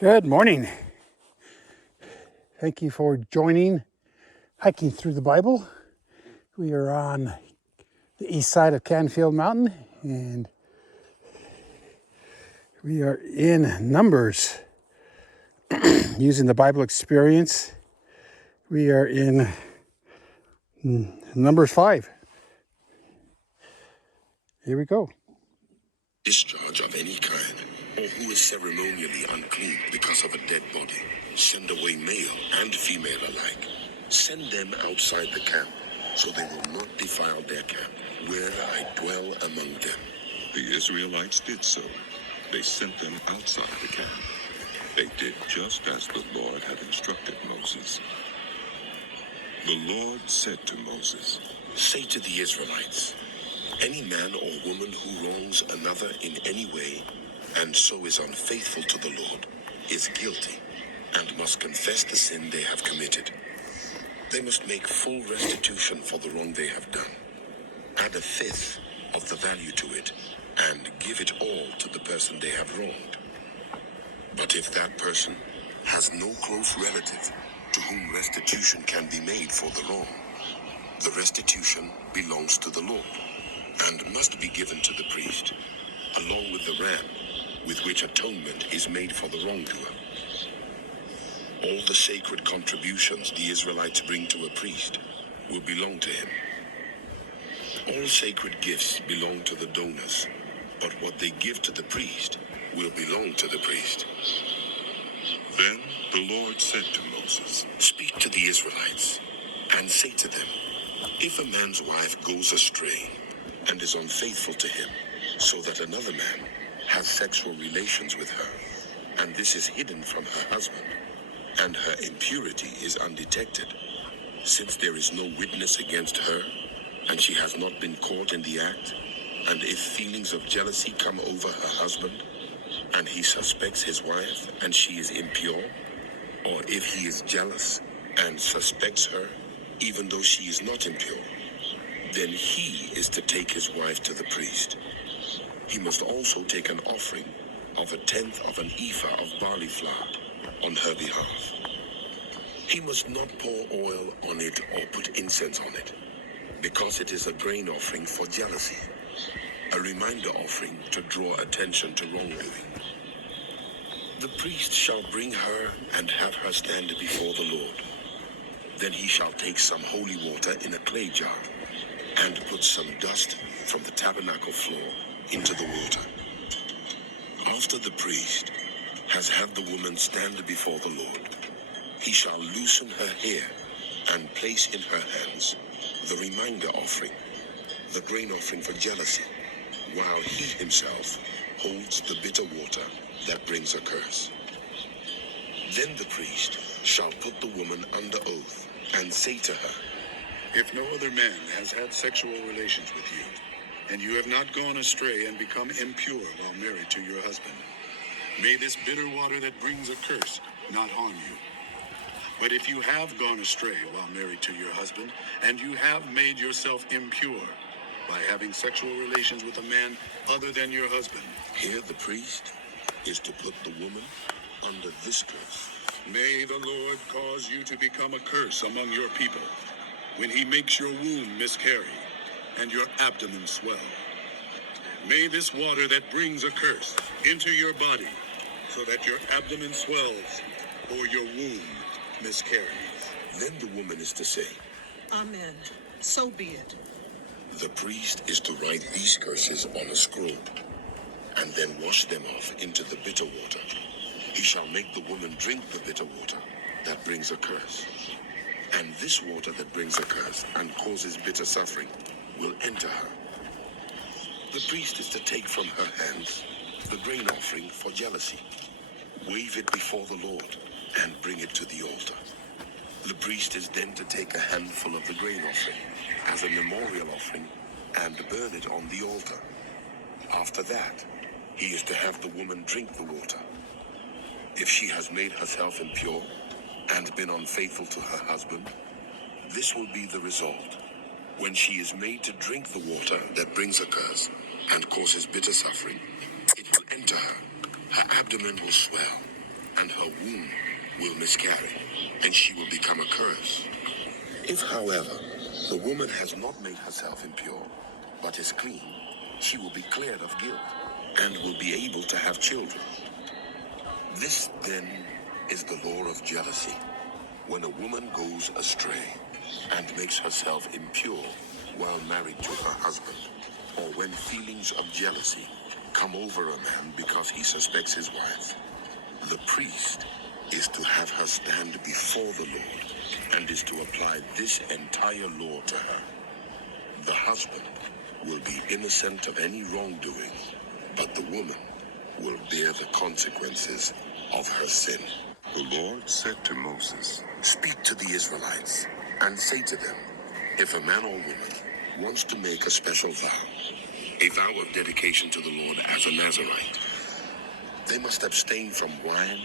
Good morning. Thank you for joining Hiking Through the Bible. We are on the east side of Canfield Mountain and we are in Numbers using the Bible experience. We are in Numbers 5. Here we go. Discharge of any kind, or who is ceremonially unclean because of a dead body, send away male and female alike. Send them outside the camp, so they will not defile their camp, where I dwell among them. The Israelites did so. They sent them outside the camp. They did just as the Lord had instructed Moses. The Lord said to Moses, Say to the Israelites, any man or woman who wrongs another in any way, and so is unfaithful to the Lord, is guilty, and must confess the sin they have committed. They must make full restitution for the wrong they have done. Add a fifth of the value to it, and give it all to the person they have wronged. But if that person has no close relative to whom restitution can be made for the wrong, the restitution belongs to the Lord, and must be given to the priest, along with the ram, with which atonement is made for the wrongdoer. All the sacred contributions the Israelites bring to a priest will belong to him. All sacred gifts belong to the donors, but what they give to the priest will belong to the priest. Then the Lord said to Moses, Speak to the Israelites, and say to them, if a man's wife goes astray and is unfaithful to him, so that another man has sexual relations with her, and this is hidden from her husband, and her impurity is undetected, since there is no witness against her, and she has not been caught in the act, and if feelings of jealousy come over her husband, and he suspects his wife, and she is impure, or if he is jealous and suspects her, even though she is not impure, then he is to take his wife to the priest. He must also take an offering of 1/10 of an ephah of barley flour on her behalf. He must not pour oil on it or put incense on it, because it is a grain offering for jealousy, a reminder offering to draw attention to wrongdoing. The priest shall bring her and have her stand before the Lord. Then he shall take some holy water in a clay jar, and put some dust from the tabernacle floor into the water. After the priest has had the woman stand before the Lord, he shall loosen her hair and place in her hands the reminder offering, the grain offering for jealousy, while he himself holds the bitter water that brings a curse. Then the priest shall put the woman under oath and say to her, if no other man has had sexual relations with you, and you have not gone astray and become impure while married to your husband, may this bitter water that brings a curse not harm you. But if you have gone astray while married to your husband, and you have made yourself impure by having sexual relations with a man other than your husband, here the priest is to put the woman under this curse. may the Lord cause you to become a curse among your people, when he makes your womb miscarry and your abdomen swell. May this water that brings a curse enter your body, so that your abdomen swells or your womb miscarries. Then the woman is to say, Amen. So be it. the priest is to write these curses on a scroll, and then wash them off into the bitter water. He shall make the woman drink the bitter water that brings a curse. And this water that brings a curse and causes bitter suffering will enter her. The priest is to take from her hands the grain offering for jealousy, wave it before the Lord, and bring it to the altar. The priest is then to take a handful of the grain offering as a memorial offering and burn it on the altar. After that, he is to have the woman drink the water. If she has made herself impure and been unfaithful to her husband, this will be the result. When she is made to drink the water that brings a curse and causes bitter suffering, it will enter her. Her abdomen will swell, and her womb will miscarry, and she will become a curse. If, however, the woman has not made herself impure, but is clean, she will be cleared of guilt and will be able to have children. This, then, is the law of jealousy. When a woman goes astray and makes herself impure while married to her husband, or when feelings of jealousy come over a man because he suspects his wife, the priest is to have her stand before the Lord and is to apply this entire law to her. The husband will be innocent of any wrongdoing, but the woman will bear the consequences of her sin. The Lord said to Moses, Speak to the Israelites and say to them, if a man or woman wants to make a special vow, a vow of dedication to the Lord as a Nazirite, they must abstain from wine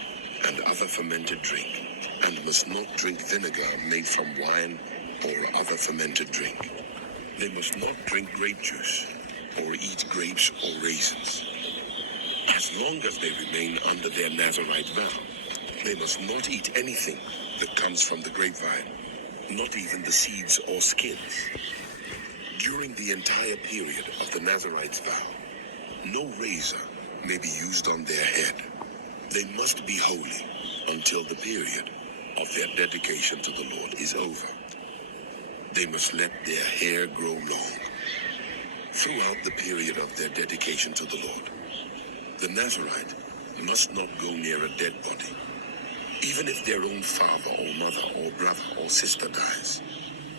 and other fermented drink, and must not drink vinegar made from wine or other fermented drink. They must not drink grape juice or eat grapes or raisins. As long as they remain under their Nazirite vow, they must not eat anything that comes from the grapevine, not even the seeds or skins. During the entire period of the Nazirite's vow, no razor may be used on their head. They must be holy until the period of their dedication to the Lord is over. They must let their hair grow long. Throughout the period of their dedication to the Lord, the Nazirite must not go near a dead body, even if their own father or mother or brother or sister dies.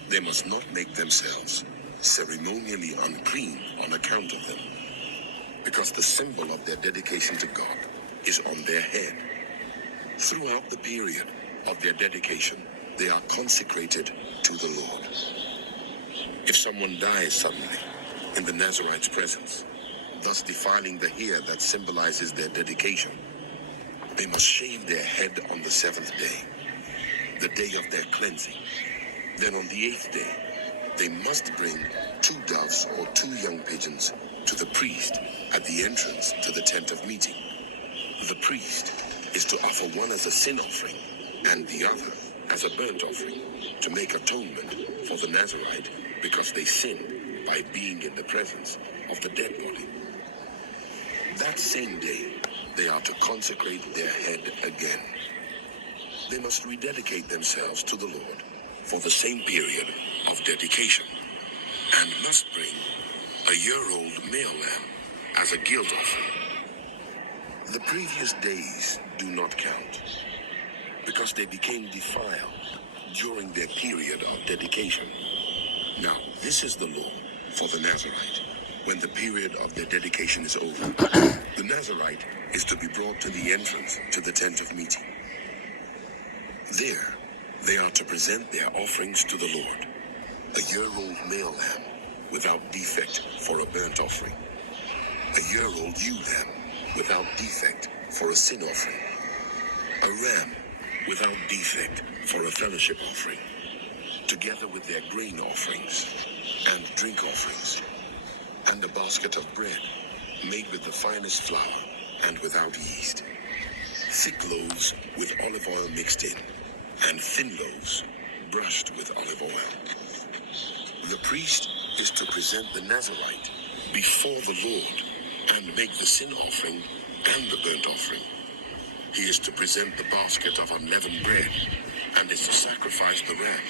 They must not make themselves ceremonially unclean on account of them, because the symbol of their dedication to God is on their head. Throughout the period of their dedication, they are consecrated to the Lord. If someone dies suddenly in the Nazirite's presence, thus defiling the hair that symbolizes their dedication, they must shave their head on the seventh day, the day of their cleansing. Then on the eighth day, they must bring 2 doves or 2 young pigeons to the priest at the entrance to the tent of meeting. The priest is to offer one as a sin offering and the other as a burnt offering to make atonement for the Nazirite because they sinned by being in the presence of the dead body. That same day, they are to consecrate their head again. They must rededicate themselves to the Lord for the same period of dedication and must bring a year-old male lamb as a guilt offering. The previous days do not count because they became defiled during their period of dedication. Now, this is the law for the Nazirite. When the period of their dedication is over, the Nazirite is to be brought to the entrance to the tent of meeting. There, they are to present their offerings to the Lord: a year-old male lamb without defect for a burnt offering, a year-old ewe lamb without defect for a sin offering, a ram without defect for a fellowship offering, together with their grain offerings and drink offerings, and a basket of bread made with the finest flour and without yeast, thick loaves with olive oil mixed in, and thin loaves brushed with olive oil. The priest is to present the Nazirite before the Lord and make the sin offering and the burnt offering. He is to present the basket of unleavened bread and is to sacrifice the ram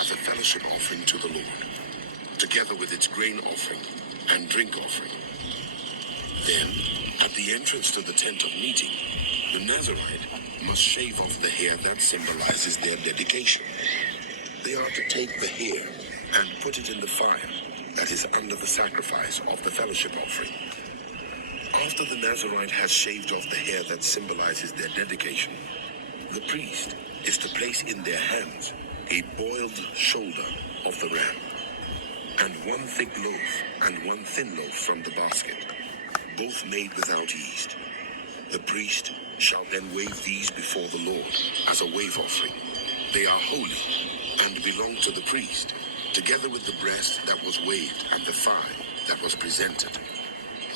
as a fellowship offering to the Lord, together with its grain offering and drink offering. Then, at the entrance to the tent of meeting, the Nazirite must shave off the hair that symbolizes their dedication. They are to take the hair and put it in the fire that is under the sacrifice of the fellowship offering. After the Nazirite has shaved off the hair that symbolizes their dedication, the priest is to place in their hands a boiled shoulder of the ram, and 1 thick loaf and 1 thin loaf from the basket, both made without yeast. The priest shall then wave these before the Lord as a wave offering. They are holy and belong to the priest, together with the breast that was waved and the thigh that was presented.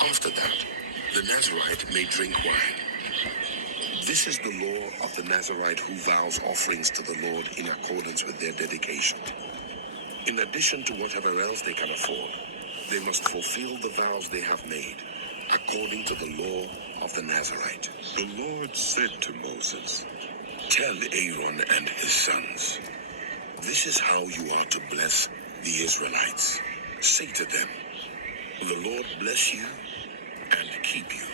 After that, the Nazirite may drink wine. This is the law of the Nazirite who vows offerings to the Lord in accordance with their dedication. In addition to whatever else they can afford, they must fulfill the vows they have made, according to the law of the Nazirite. The Lord said to Moses, Tell Aaron and his sons, this is how you are to bless the Israelites. Say to them, the Lord bless you and keep you.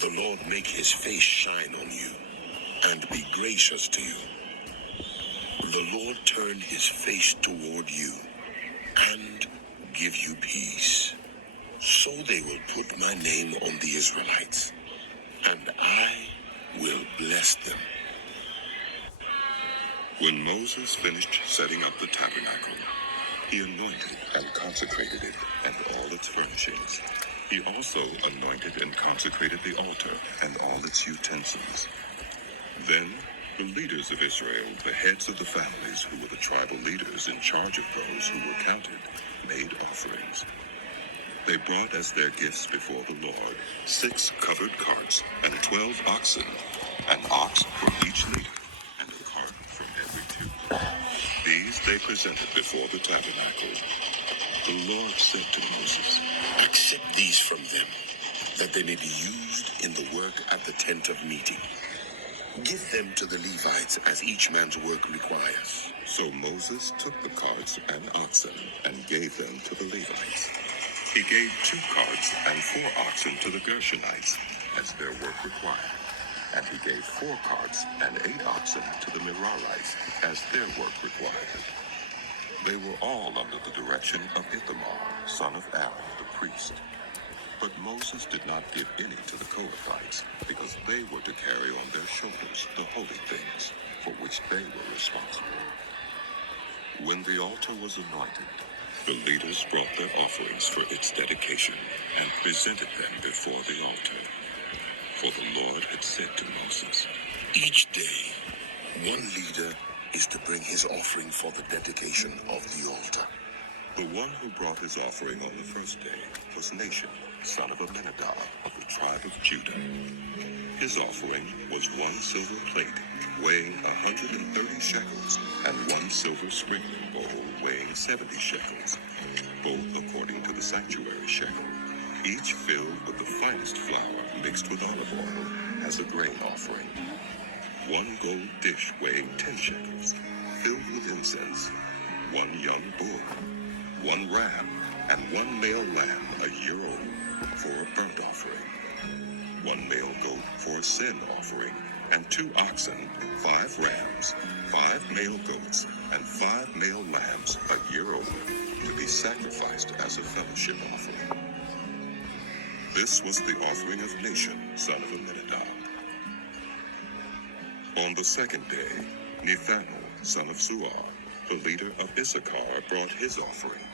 The Lord make his face shine on you and be gracious to you. The Lord turn his face toward you and give you peace. So they will put my name on the Israelites, and I will bless them. When Moses finished setting up the tabernacle, he anointed and consecrated it and all its furnishings. He also anointed and consecrated the altar and all its utensils. Then the leaders of Israel, the heads of the families who were the tribal leaders in charge of those who were counted, made offerings. They brought as their gifts before the Lord 6 covered carts and 12 oxen, an ox for each leader, and a cart from every 2. These they presented before the tabernacle. The Lord said to Moses, Accept these from them, that they may be used in the work at the tent of meeting. Give them to the Levites as each man's work requires. So Moses took the carts and oxen and gave them to the Levites. He gave 2 carts and 4 oxen to the Gershonites as their work required. And he gave 4 carts and 8 oxen to the Merarites as their work required. They were all under the direction of Ithamar, son of Aaron, the priest. But Moses did not give any to the Coerites, because they were to carry on their shoulders the holy things, for which they were responsible. When the altar was anointed, the leaders brought their offerings for its dedication and presented them before the altar. For the Lord had said to Moses, Each day, one leader is to bring his offering for the dedication of the altar. The one who brought his offering on the first day was Nashon, son of Amminadab, of the tribe of Judah. His offering was 1 silver plate, weighing 130 shekels, and 1 silver sprinkling bowl, weighing 70 shekels, both according to the sanctuary shekel, each filled with the finest flour mixed with olive oil as a grain offering. 1 gold dish weighing 10 shekels, filled with incense, 1 young bull, 1 ram, and 1 male lamb a year old for a burnt offering, 1 male goat for a sin offering, and 2 oxen, 5 rams, 5 male goats, and 5 male lambs a year old to be sacrificed as a fellowship offering. This was the offering of Nashon, son of Amminadab. On the second day, Nathanael, son of Zuar, the leader of Issachar, brought his offering.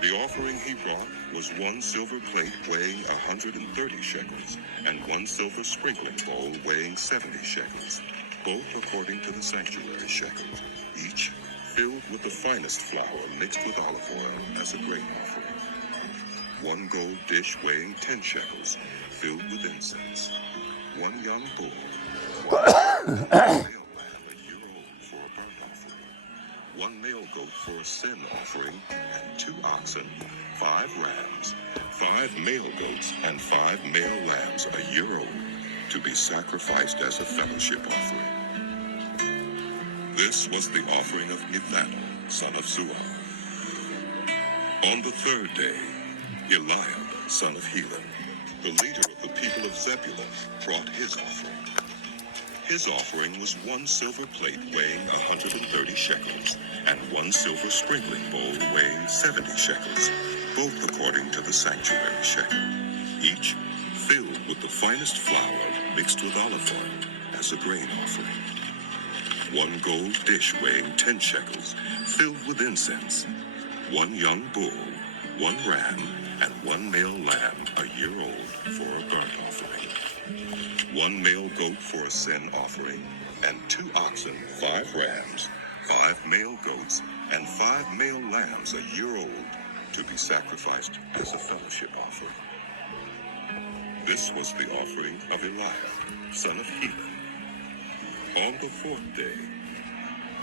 The offering he brought was 1 silver plate weighing 130 shekels, and 1 silver sprinkling bowl weighing 70 shekels, both according to the sanctuary shekel, each filled with the finest flour mixed with olive oil as a grain offering. 1 gold dish weighing 10 shekels, filled with incense. 1 young bull, 1 male lamb a year old for a burnt offering. 1 male goat for a sin offering, and 2 oxen, 5 rams, 5 male goats, and 5 male lambs a year old to be sacrificed as a fellowship offering. This was the offering of Nathanael, son of Zuar. On the third day, Eliab, son of Helon, the leader of the people of Zebulun, brought his offering. His offering was 1 silver plate weighing 130 shekels, and 1 silver sprinkling bowl weighing 70 shekels, both according to the sanctuary shekel, each filled with the finest flour mixed with olive oil as a grain offering. 1 gold dish weighing 10 shekels, filled with incense. 1 young bull, 1 ram, and 1 male lamb a year old for a burnt offering. 1 male goat for a sin offering, and 2 oxen, 5 rams, 5 male goats, and 5 male lambs a year old to be sacrificed as a fellowship offering. This was the offering of Eliab, son of Helon. On the 4th day,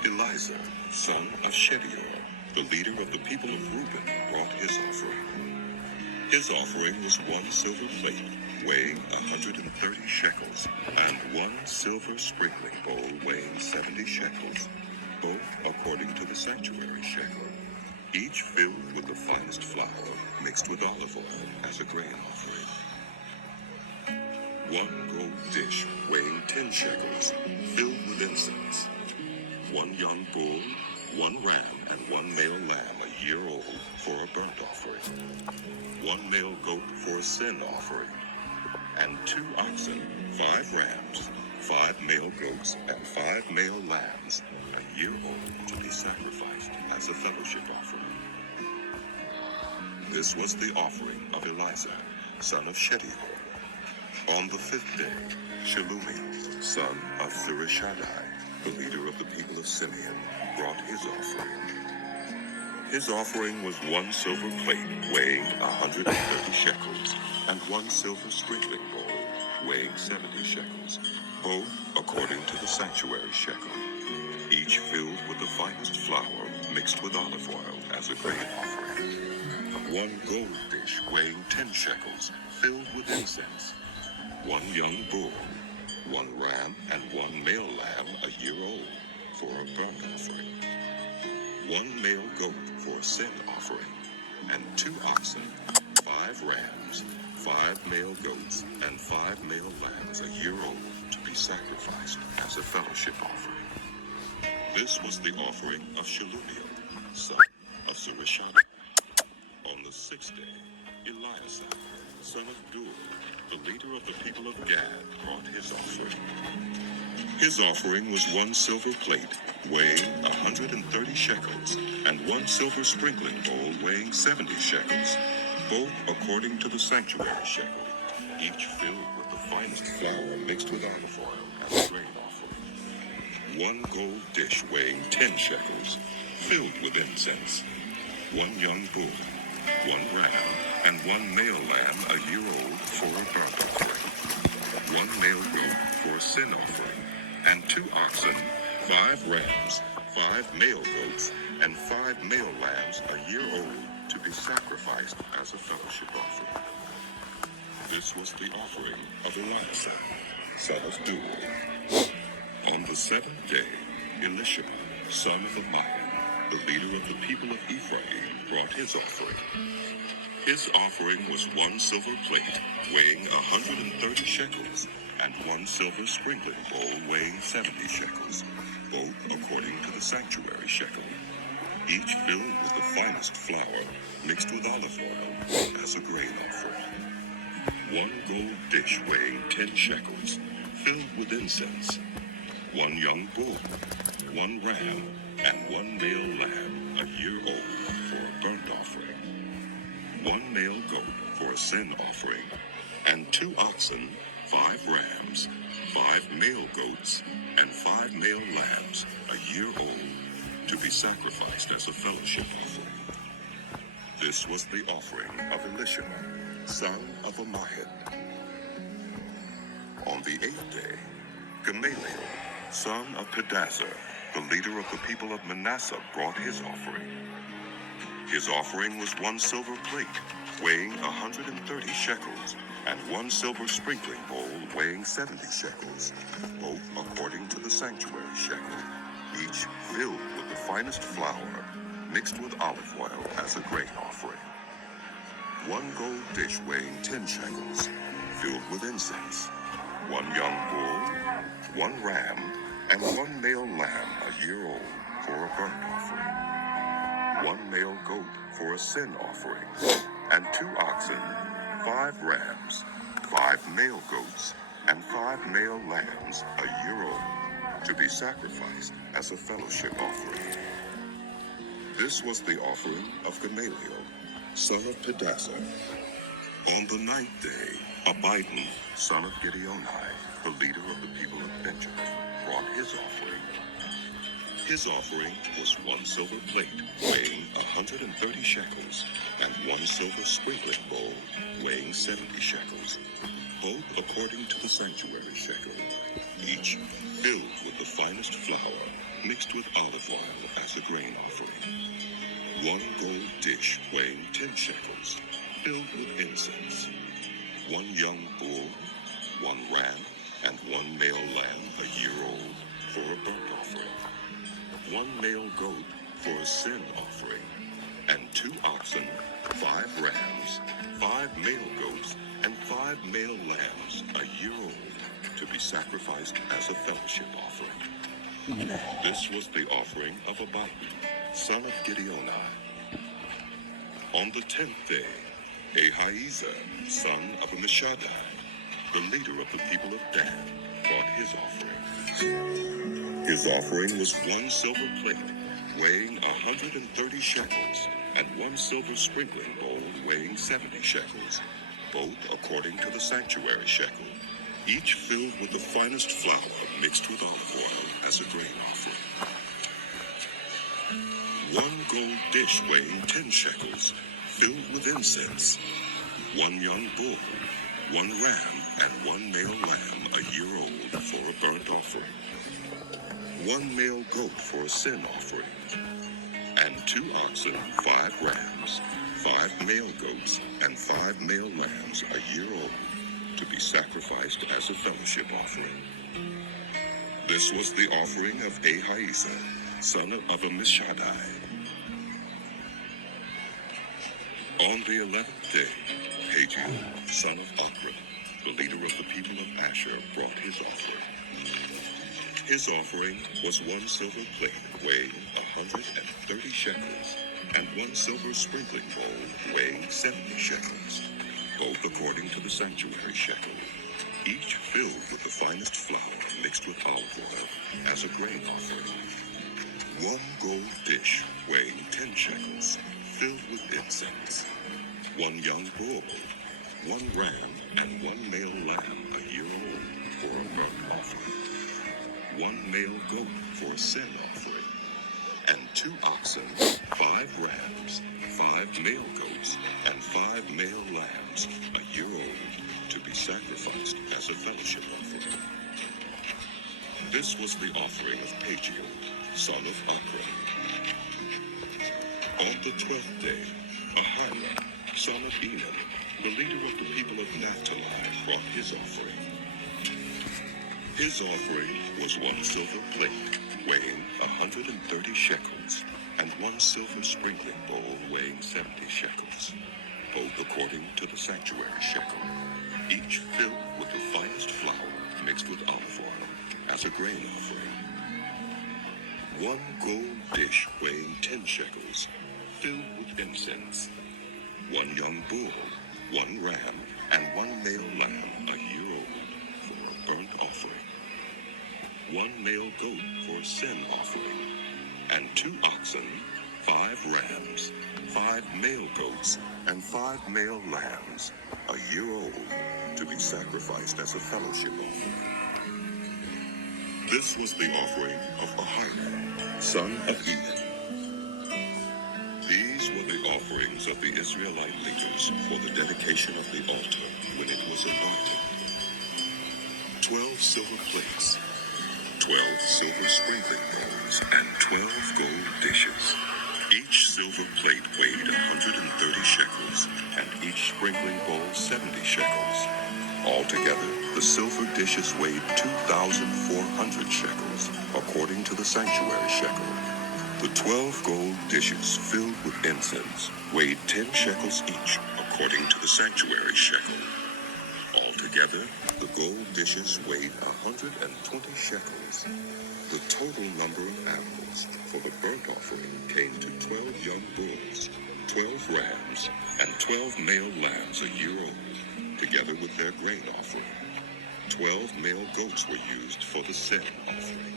Eleazar, son of Shedeur, the leader of the people of Reuben, brought his offering. His offering was 1 silver plate, weighing 130 shekels, and 1 silver sprinkling bowl weighing 70 shekels, both according to the sanctuary shekel, each filled with the finest flour mixed with olive oil as a grain offering. 1 gold dish weighing 10 shekels, filled with incense. 1 young bull, 1 ram, and 1 male lamb a year old for a burnt offering. 1 male goat for a sin offering. And 2 oxen, 5 rams, 5 male goats, and 5 male lambs a year old to be sacrificed as a fellowship offering. This was the offering of Eleazar, son of Shedeur. On the 5th day, Shelumiel, son of Zurishaddai, the leader of the people of Simeon, brought his offering. His offering was 1 silver plate weighing 130 shekels, and 1 silver sprinkling bowl weighing 70 shekels, both according to the sanctuary shekel, each filled with the finest flour mixed with olive oil as a grain offering. 1 gold dish weighing 10 shekels, filled with incense. 1 young bull, 1 ram, and 1 male lamb a year old for a burnt offering. 1 male goat for a sin offering, and 2 oxen, 5 rams, 5 male goats, and 5 male lambs a year old to be sacrificed as a fellowship offering. This was the offering of Shelumiel, son of Zurishaddai. On the 6th day, Eleazar, son of Coeur, the leader of the people of Gad, brought his offering. His offering was 1 silver plate, weighing 130 shekels, and 1 silver sprinkling bowl weighing 70 shekels, both according to the sanctuary shekel, each filled with the finest flour mixed with olive oil as a grain offering. 1 gold dish weighing 10 shekels, filled with incense. 1 young bull, 1 ram, and 1 male lamb a year old for a burnt offering. 1 male goat for a sin offering, and 2 oxen, 5 rams, 5 male goats, and 5 male lambs a year old to be sacrificed as a fellowship offering. This was the offering of Eleazar, son of Coeur. On the 7th day, Elishama, son of Amiah, the leader of the people of Ephraim, brought his offering. His offering was 1 silver plate, weighing 130 shekels, and 1 silver sprinkling bowl weighing 70 shekels, both according to the sanctuary shekel, each filled with the finest flour mixed with olive oil as a grain offering. 1 gold dish weighing 10 shekels, filled with incense. 1 young bull, 1 ram, and 1 male lamb a year old for a burnt offering. 1 male goat for a sin offering, and 2 oxen, 5 rams, 5 male goats, and 5 male lambs a year old to be sacrificed as a fellowship offering. This was the offering of Elishama, son of Amiah. On the 8th day, Gamaliel, son of Pedazur, the leader of the people of Manasseh, brought his offering. His offering was 1 silver plate, weighing 130 shekels, and 1 silver sprinkling bowl weighing 70 shekels, both according to the sanctuary shekel, each filled with the finest flour mixed with olive oil as a grain offering. 1 gold dish weighing 10 shekels, filled with incense. 1 young bull, 1 ram, and 1 male lamb a year old for a burnt offering. 1 male goat for a sin offering, and 2 oxen, 5 rams, 5 male goats, and 5 male lambs a year old to be sacrificed as a fellowship offering. This was the offering of Gamaliel, son of Pedazur. On the 9th day, Abidan, son of Gideoni, the leader of the people of Benjamin, brought his offering. His offering was 1 silver plate, weighing 130 shekels, and 1 silver sprinkling bowl, weighing 70 shekels, both according to the sanctuary shekel, each filled with the finest flour mixed with olive oil as a grain offering. 1 gold dish weighing 10 shekels, filled with incense. 1 young bull, 1 ram, and 1 male lamb a year old for a burnt offering. 1 male goat for a sin offering, and 2 oxen, 5 rams, 5 male goats, and 5 male lambs a year old to be sacrificed as a fellowship offering. This was the offering of Abihu, son of Gideoni. On the 10th day, Ahiezer, son of Ammishaddai, the leader of the people of Dan, brought his offering. His offering was 1 silver plate, weighing 130 shekels, and 1 silver sprinkling bowl weighing 70 shekels, both according to the sanctuary shekel, each filled with the finest flour mixed with olive oil as a grain offering. 1 gold dish weighing 10 shekels, filled with incense. 1 young bull, 1 ram, and 1 male lamb a year old for a burnt offering. 1 male goat for a sin offering. And 2 oxen, 5 rams, 5 male goats, and 5 male lambs a year old to be sacrificed as a fellowship offering. This was the offering of Ahiezer, son of Ammishaddai. On the 11th day, Pagiel, son of Okran, the leader of the people of Asher, brought his offering. His offering was 1 silver plate weighing 130 shekels, and 1 silver sprinkling bowl weighing 70 shekels, both according to the sanctuary shekel, each filled with the finest flour mixed with olive oil as a grain offering. 1 gold dish weighing 10 shekels, filled with incense. 1 young bull, 1 ram, and 1 male lamb a year old for a burnt offering. 1 male goat for a sin offering, and 2 oxen, 5 rams, 5 male goats, and 5 male lambs a year old to be sacrificed as a fellowship offering. This was the offering of Pagiel, son of Okran. On the 12th day, Ahira, son of Enan, the leader of the people of Naphtali, brought his offering. His offering was 1 silver plate, weighing 130 shekels, and 1 silver sprinkling bowl weighing 70 shekels, both according to the sanctuary shekel, each filled with the finest flour mixed with olive oil as a grain offering. 1 gold dish weighing 10 shekels, filled with incense. 1 young bull, 1 ram, and 1 male lamb a year old for a burnt offering. 1 male goat for a sin offering, and 2 oxen, 5 rams, 5 male goats, and 5 male lambs a year old to be sacrificed as a fellowship offering. This was the offering of Ahira, son of Enan. These were the offerings of the Israelite leaders for the dedication of the altar when it was anointed. 12 silver plates, 12 silver sprinkling bowls, and 12 gold dishes. Each silver plate weighed 130 shekels, and each sprinkling bowl 70 shekels. Altogether, the silver dishes weighed 2,400 shekels, according to the sanctuary shekel. The 12 gold dishes filled with incense weighed 10 shekels each, according to the sanctuary shekel. Altogether, the gold dishes weighed 120 shekels. The total number of animals for the burnt offering came to 12 young bulls, 12 rams, and 12 male lambs a year old, together with their grain offering. 12 male goats were used for the sin offering.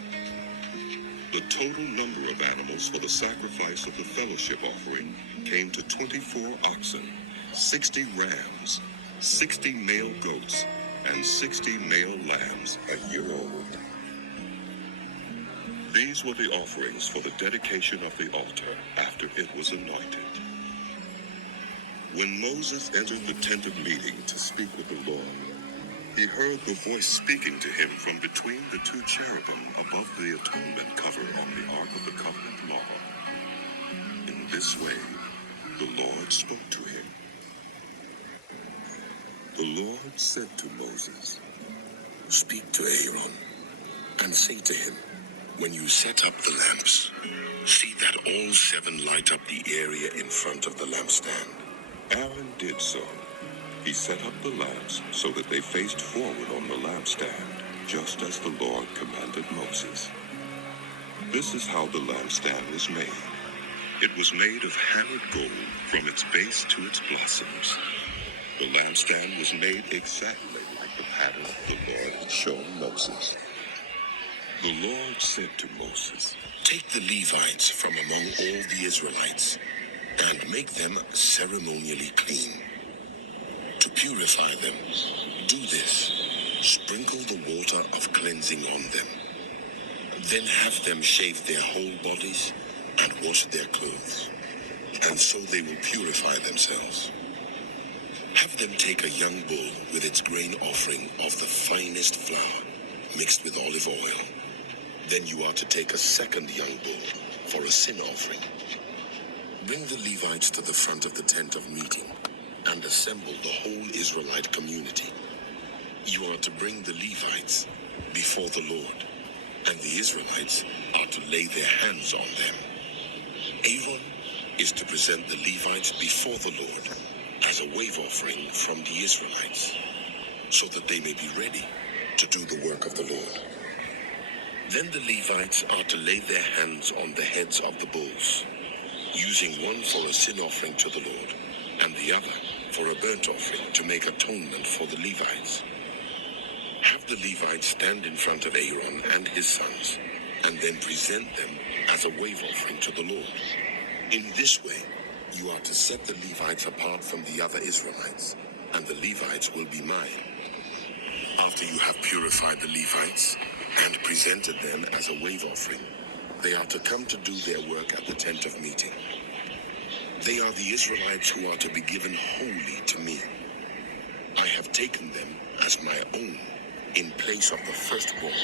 The total number of animals for the sacrifice of the fellowship offering came to 24 oxen, 60 rams, 60 male goats, and 60 male lambs a year old. These were the offerings for the dedication of the altar after it was anointed. When Moses entered the tent of meeting to speak with the Lord, he heard the voice speaking to him from between the two cherubim above the atonement cover on the Ark of the Covenant law. In this way, the Lord spoke to him. The Lord said to Moses, Speak to Aaron and say to him, when you set up the lamps, see that all 7 light up the area in front of the lampstand. Aaron did so. He set up the lamps so that they faced forward on the lampstand, just as the Lord commanded Moses. This is how the lampstand was made. It was made of hammered gold from its base to its blossoms. The lampstand was made exactly like the pattern the Lord had shown Moses. The Lord said to Moses, Take the Levites from among all the Israelites and make them ceremonially clean. To purify them, do this. Sprinkle the water of cleansing on them. Then have them shave their whole bodies and wash their clothes, and so they will purify themselves. Have them take a young bull with its grain offering of the finest flour mixed with olive oil. Then you are to take a second young bull for a sin offering. Bring the Levites to the front of the tent of meeting and assemble the whole Israelite community. You are to bring the Levites before the Lord, and the Israelites are to lay their hands on them. Aaron is to present the Levites before the Lord as a wave offering from the Israelites, so that they may be ready to do the work of the Lord. Then the Levites are to lay their hands on the heads of the bulls, using one for a sin offering to the Lord, and the other for a burnt offering to make atonement for the Levites. Have the Levites stand in front of Aaron and his sons, and then present them as a wave offering to the Lord. In this way, you are to set the Levites apart from the other Israelites, and the Levites will be mine. After you have purified the Levites and presented them as a wave offering, they are to come to do their work at the tent of meeting. They are the Israelites who are to be given wholly to me. I have taken them as my own in place of the firstborn,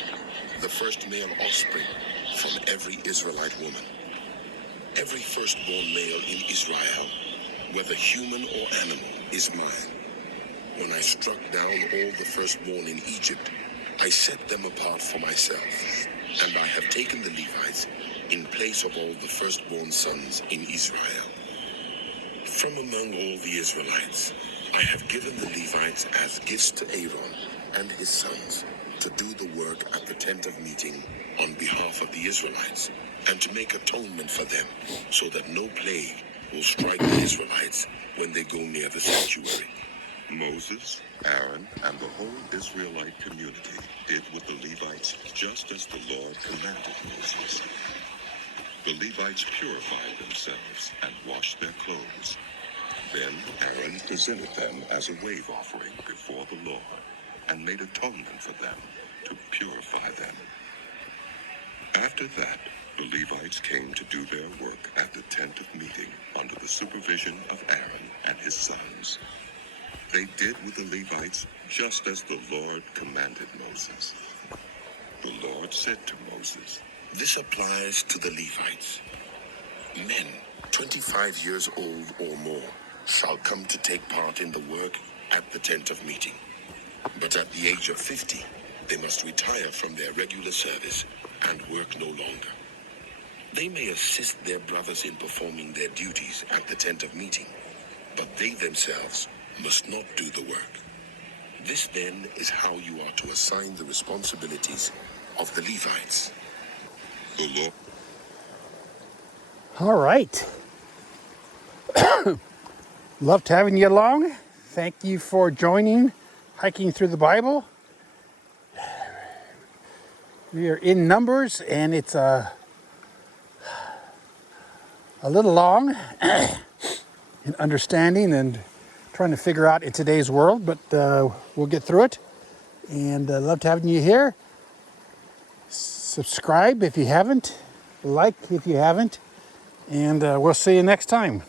the first male offspring from every Israelite woman. Every firstborn male in Israel, whether human or animal, is mine. When I struck down all the firstborn in Egypt, I set them apart for myself, and I have taken the Levites in place of all the firstborn sons in Israel. From among all the Israelites, I have given the Levites as gifts to Aaron and his sons to do the work at the tent of meeting on behalf of the Israelites, and to make atonement for them, so that no plague will strike the Israelites when they go near the sanctuary. Moses, Aaron, and the whole Israelite community did with the Levites just as the Lord commanded Moses. The Levites purified themselves and washed their clothes. Then Aaron presented them as a wave offering before the Lord, and made atonement for them to purify them. After that, the Levites came to do their work at the tent of meeting under the supervision of Aaron and his sons. They did with the Levites just as the Lord commanded Moses. The Lord said to Moses, This applies to the Levites. Men 25 years old or more shall come to take part in the work at the tent of meeting. But at the age of 50, they must retire from their regular service and work no longer. They may assist their brothers in performing their duties at the tent of meeting, but they themselves must not do the work. This then is how you are to assign the responsibilities of the Levites. The Lord. All right. Loved having you along. Thank you for joining Hiking Through the Bible. We are in Numbers, and it's a little long in understanding and trying to figure out in today's world, but we'll get through it. And loved having you here. Subscribe if you haven't, like if you haven't, and we'll see you next time.